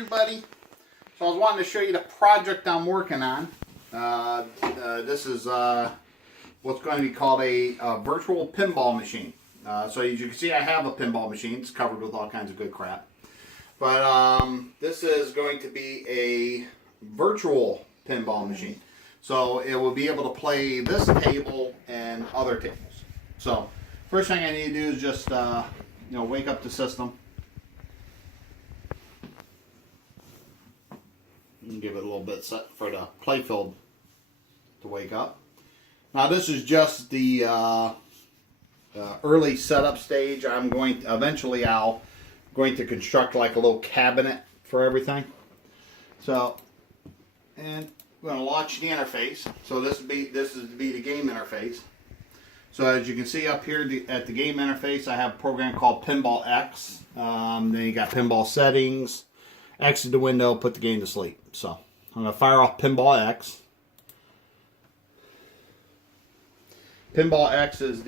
everybody. So I was wanting to show you the project I'm working on. This is what's going to be called a virtual pinball machine. So as you can see, I have a pinball machine. It's covered with all kinds of good crap. But this is going to be a virtual pinball machine. So it will be able to play this table and other tables. So first thing I need to do is just wake up the system. And give it a little bit set for the playfield to wake up. Now this is just the early setup stage. I'm going to, eventually I'll going to construct like a little cabinet for everything. So, and we're going to launch the interface. So this is to be the game interface. So as you can see up here at the game interface, I have a program called Pinball X. Then you got pinball settings. Exit the window, put the game to sleep. So I'm going to fire off Pinball X. Pinball X is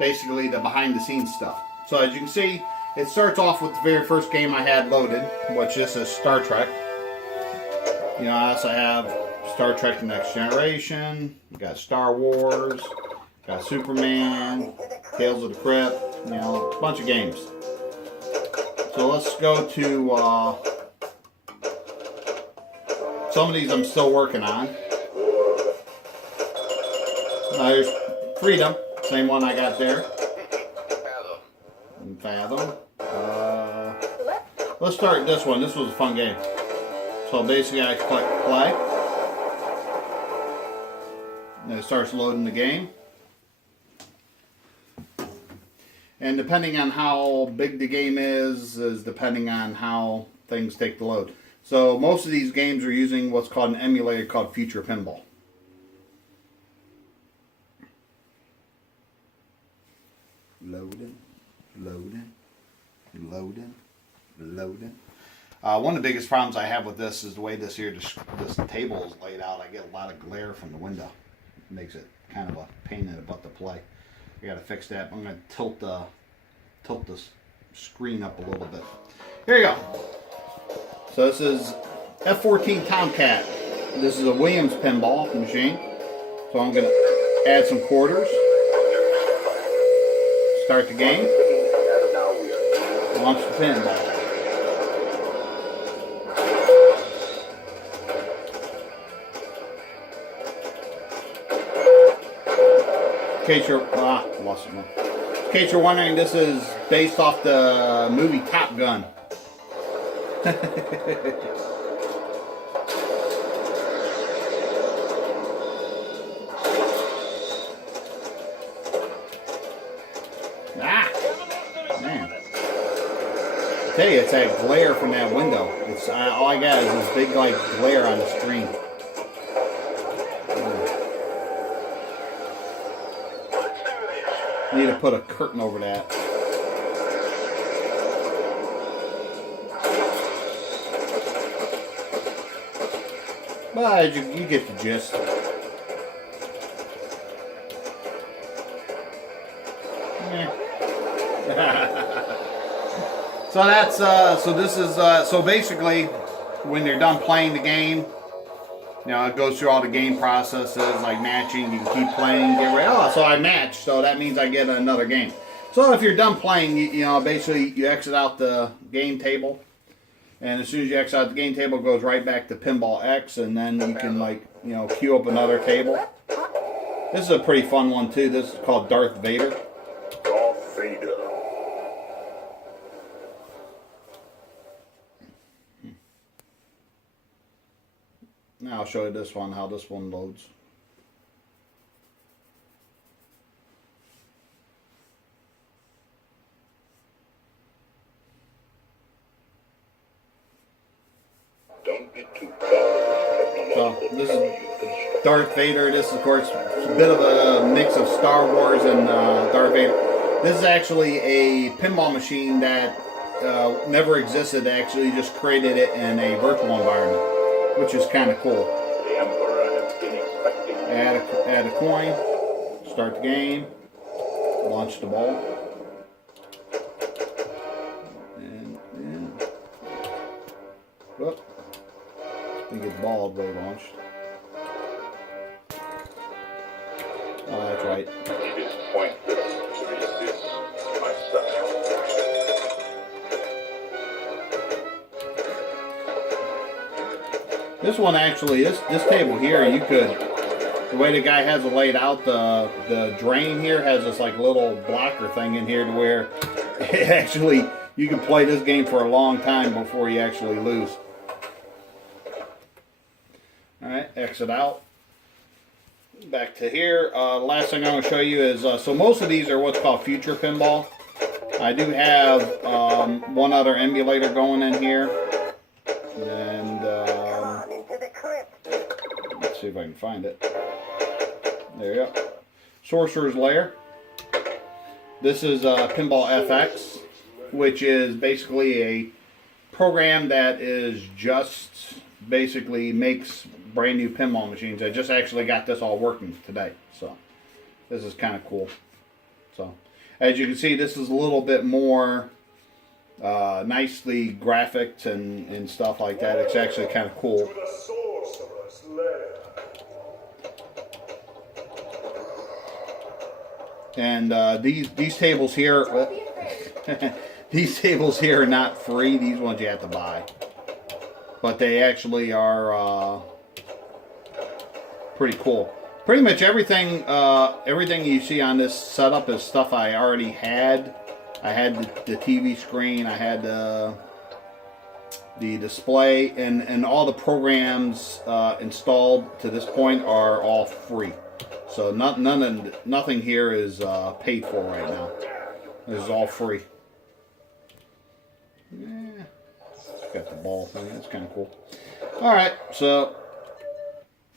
basically the behind the scenes stuff. So as you can see, it starts off with the very first game I had loaded, which this is Star Trek. I also have Star Trek The Next Generation, got Star Wars, got Superman, Tales of the Crypt, a bunch of games. So let's go to some of these I'm still working on. There's Freedom, same one I got there. And Fathom. Let's start this one. This was a fun game. So basically I click play. And it starts loading the game. And depending on how big the game is depending on how things take the load. So most of these games are using what's called an emulator called Future Pinball. Loading, loading, loading, loading. One of the biggest problems I have with this is the way this table is laid out. I get a lot of glare from the window. It makes it kind of a pain in the butt to play. I got to fix that. I'm going to tilt the screen up a little bit. Here you go. So this is F14 Tomcat. This is a Williams pinball machine. So I'm going to add some quarters. Start the game. Launch the pinball. In case you're wondering, this is based off the movie Top Gun. Man. I tell you, it's that glare from that window. All I got is this big like glare on the screen. Need to put a curtain over that. But you get the gist. So that's so basically when you're done playing the game, it goes through all the game processes like matching. You can keep playing, get ready. Oh, so I matched, so that means I get another game. So if you're done playing, basically you exit out the game table, and as soon as you exit out the game table, it goes right back to Pinball X, and then you can queue up another table. This is a pretty fun one too. This is called Darth Vader. Darth Vader. Now I'll show you this one, how this one loads. Don't be too proud. So this is Darth Vader. This is of course a bit of a mix of Star Wars and Darth Vader. This is actually a pinball machine that never existed. They actually just created it in a virtual environment, which is kind of cool. The Emperor has been expecting. Add a coin, start the game, launch the ball. And get the ball to launched. Oh, that's right. It is pointless to read this, my son. This one actually, this table here, you could, the way the guy has it laid out, the drain here has this like little blocker thing in here to where it actually, you can play this game for a long time before you actually lose. Alright, exit out. Back to here. Last thing I'm going to show you is, so most of these are what's called future pinball. I do have one other emulator going in here. And let's see if I can find it. There you go. Sorcerers Lair. This is Pinball FX, which is basically a program that is just basically makes brand new pinball machines. I just actually got this all working today, so this is kind of cool. So as you can see, this is a little bit more nicely graphics and stuff like that. It's actually kind of cool. To the Sorcerers Lair. And these tables here, these tables here are not free. These ones you have to buy, but they actually are pretty cool. Pretty much everything everything you see on this setup is stuff I already had. I had the TV screen, I had the display, and all the programs installed to this point are all free. So nothing here is paid for right now. This is all free. Yeah, it's got the ball thing. That's kind of cool. All right, so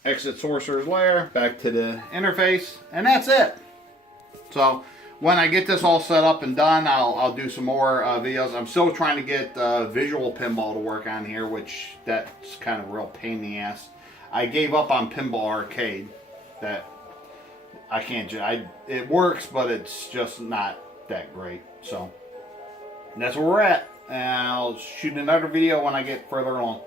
exit Sorcerer's Lair, back to the interface, and that's it. So when I get this all set up and done, I'll do some more videos. I'm still trying to get Visual Pinball to work on here, which that's kind of a real pain in the ass. I gave up on Pinball Arcade. That I can't. It works, but it's just not that great. So that's where we're at. And I'll shoot another video when I get further along.